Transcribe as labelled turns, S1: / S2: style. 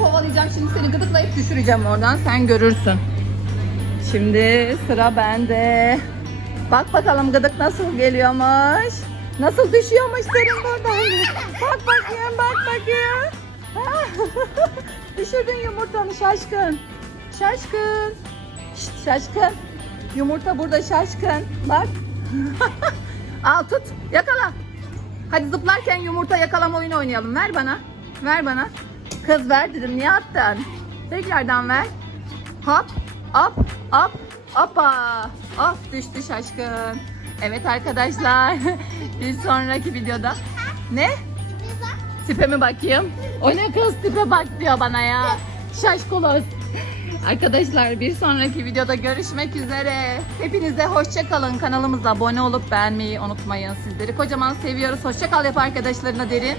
S1: kovalayacağım. Şimdi seni gıdıklayıp düşüreceğim oradan. Sen görürsün. Şimdi sıra bende. Bak bakalım gıdık nasıl geliyormuş. Nasıl düşüyormuş senin buradan. Bak bakayım bak bakayım. Düşürdün yumurtanı şaşkın. Şaşkın. Şşt, şaşkın. Yumurta burada şaşkın. Bak. Al tut. Yakala. Hadi zıplarken yumurta yakalama oyunu oynayalım. Ver bana. Ver bana. Kız ver dedim. Niye attın? Tekrardan ver. Hop. Hop. Hop. Hoppa. Hop düştü şaşkın. Evet arkadaşlar. Bir sonraki videoda. Ne? Tipe mi bakayım? O ne kız tipe bak diyor bana ya. Şaşkolos. Arkadaşlar bir sonraki videoda görüşmek üzere. Hepinize hoşça kalın. Kanalımıza abone olup beğenmeyi unutmayın. Sizleri kocaman seviyoruz. Hoşça kal yap arkadaşlarına derin.